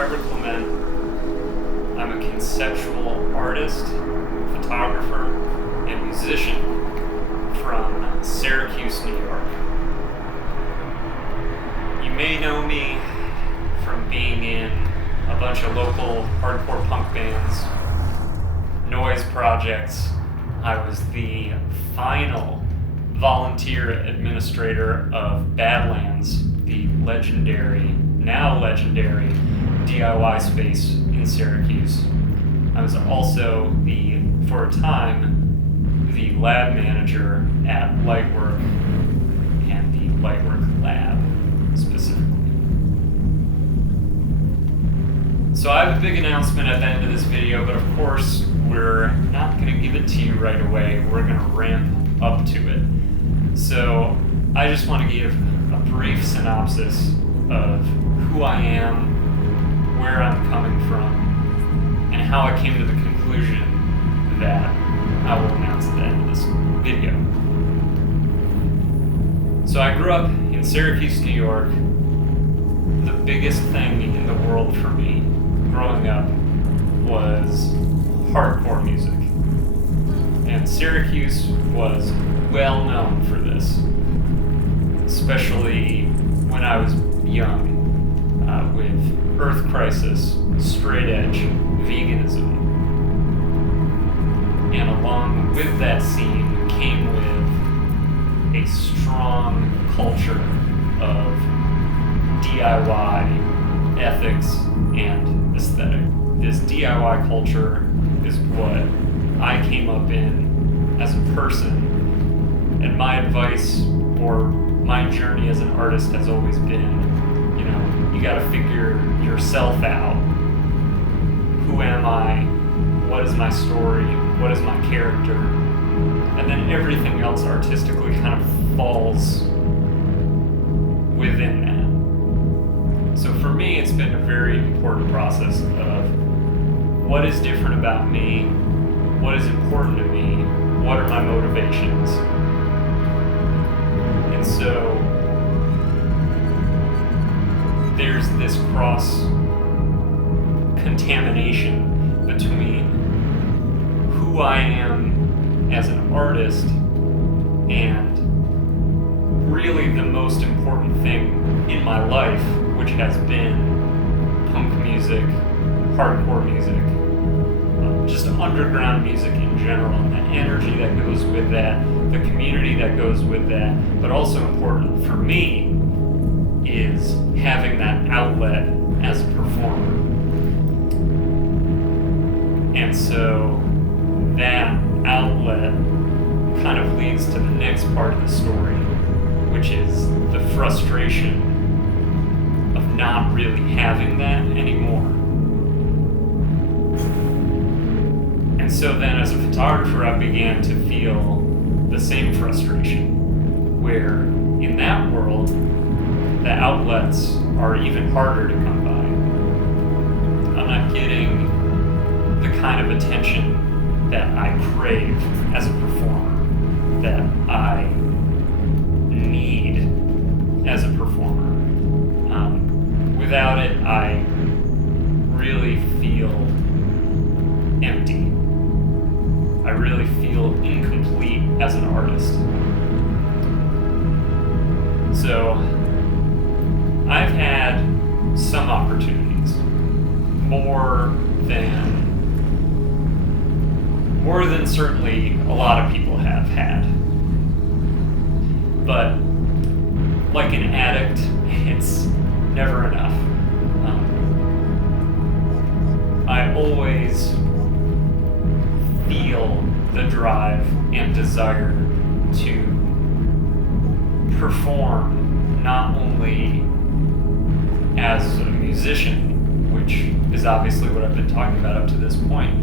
Trevor Clement. I'm a conceptual artist, photographer, and musician from Syracuse, New York. You may know me from being in a bunch of local hardcore punk bands, noise projects. I was the final volunteer administrator of Badlands, the now legendary DIY space in Syracuse. I was also for a time, the lab manager at Lightwork and the Lightwork lab specifically. So I have a big announcement at the end of this video, but of course we're not going to give it to you right away. We're going to ramp up to it. So I just want to give a brief synopsis of who I am, where I'm coming from, and how I came to the conclusion that I will announce at the end of this video. So I grew up in Syracuse, New York. The biggest thing in the world for me growing up was hardcore music. And Syracuse was well known for this, especially when I was young, with Earth Crisis, straight edge, veganism. And along with that scene came with a strong culture of DIY ethics and aesthetic. This DIY culture is what I came up in as a person, and my advice or my journey as an artist has always been, you gotta figure yourself out. Who am I? What is my story? What is my character? And then everything else artistically kind of falls within that. So for me, it's been a very important process of what is different about me, what is important to me, what are my motivations. And so there's this cross contamination between who I am as an artist and really the most important thing in my life, which has been punk music, hardcore music, just underground music in general, and the energy that goes with that, the community that goes with that, but also important for me is having that outlet as a performer. And so that outlet kind of leads to the next part of the story, which is the frustration of not really having that anymore. And so then as a photographer, I began to feel the same frustration, where in that world, the outlets are even harder to come by. I'm not getting the kind of attention that I crave as a performer, that I need as a performer. Without it, I really feel empty. I really feel incomplete as an artist. So I've had some opportunities, more than certainly a lot of people have had. But like an addict, it's never enough. I always feel the drive and desire to perform, not only as a musician, which is obviously what I've been talking about up to this point,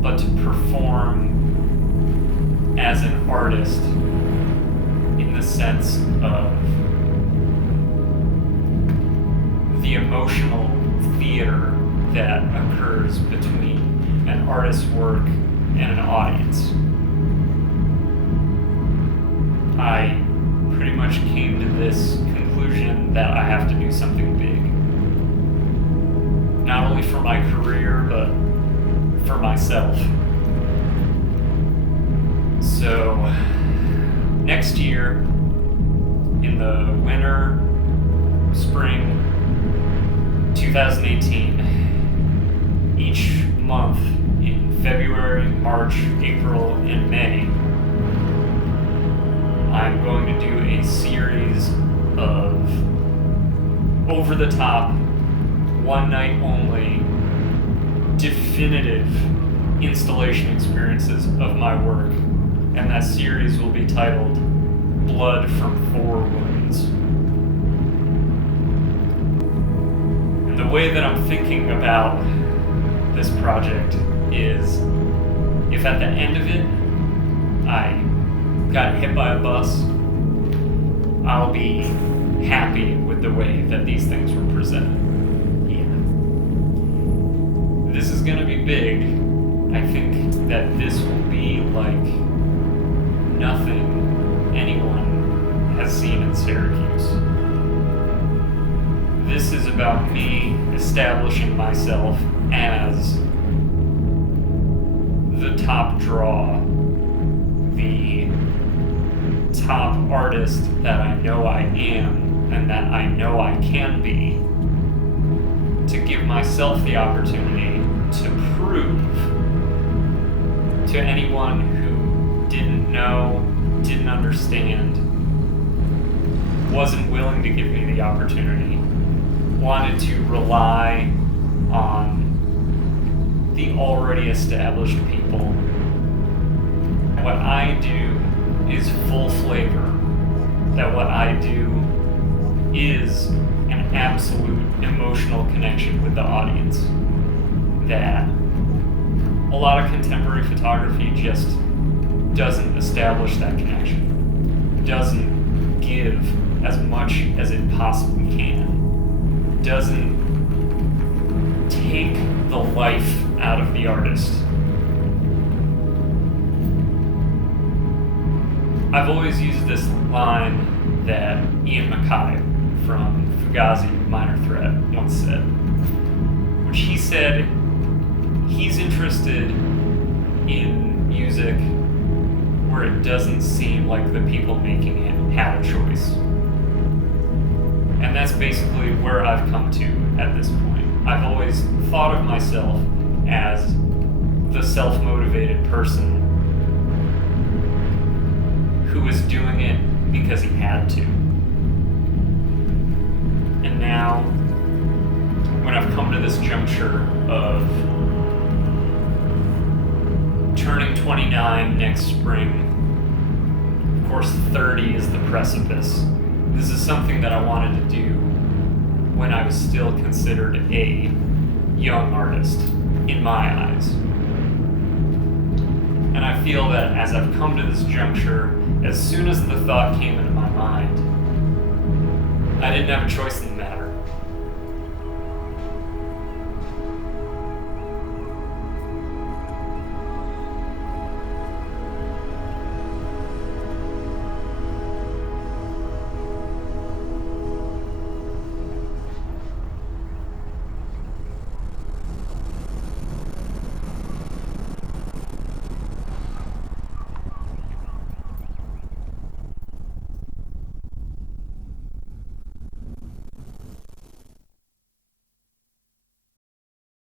but to perform as an artist in the sense of the emotional theater that occurs between an artist's work and an audience. I pretty much came to this conclusion that I have to do something big. not only for my career, but for myself. So, next year, in the winter, spring 2018, each month in February, March, April, and May, I'm going to do a series of over-the-top, one-night-only, definitive installation experiences of my work, and that series will be titled Blood from 4 Wounds. And the way that I'm thinking about this project is, if at the end of it I got hit by a bus, I'll be happy with the way that these things were presented. Yeah. This is gonna be big. I think that this will be like nothing anyone has seen in Syracuse. This is about me establishing myself as the top draw, the top artist that I know I am and that I know I can be, to give myself the opportunity to prove to anyone who didn't know, didn't understand, wasn't willing to give me the opportunity, wanted to rely on the already established people. What I do is full flavor, that what I do is an absolute emotional connection with the audience, that a lot of contemporary photography just doesn't establish that connection, doesn't give as much as it possibly can, doesn't take the life out of the artist. I've always used this line that Ian MacKay from Fugazi Minor Threat once said, which he said he's interested in music where it doesn't seem like the people making it had a choice. And that's basically where I've come to at this point. I've always thought of myself as the self-motivated person who was doing it because he had to. And now, when I've come to this juncture of turning 29 next spring, of course 30 is the precipice. This is something that I wanted to do when I was still considered a young artist, in my eyes. And I feel that as I've come to this juncture, as soon as the thought came into my mind, I didn't have a choice in